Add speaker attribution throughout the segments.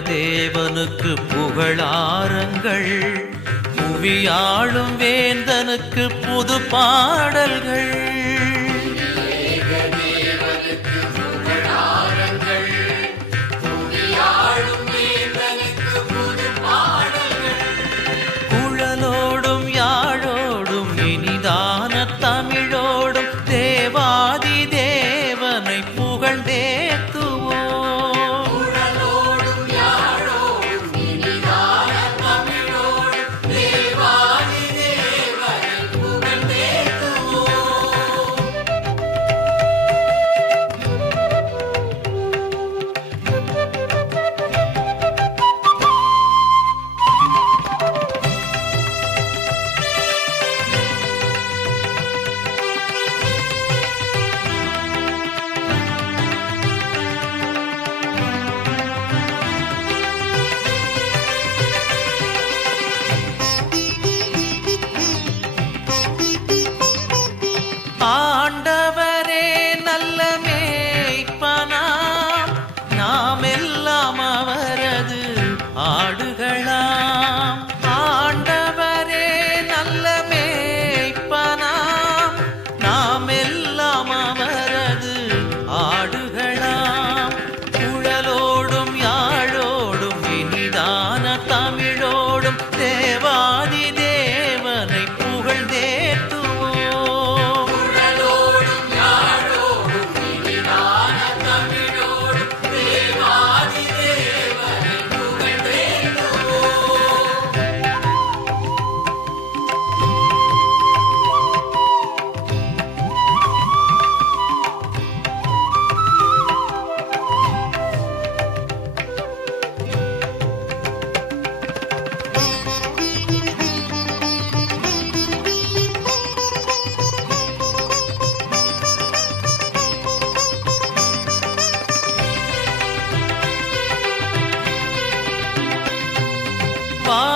Speaker 1: தேவனுக்கு புகழாரங்கள். புவியாளும் வேந்தனுக்கு புது பாடல்கள் தமிழோடும் தே பா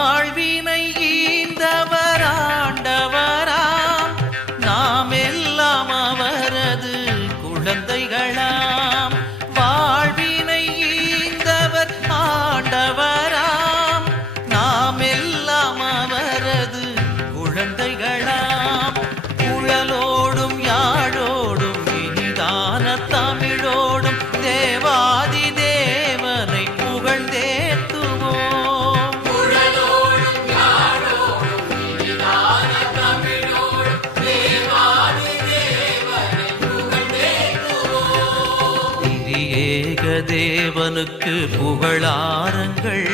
Speaker 1: புவி ஏக தேவனுக்கு புகழாரங்கள்.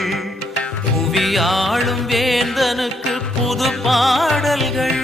Speaker 1: புவியாளும் வேந்தனுக்கு புது பாடல்கள்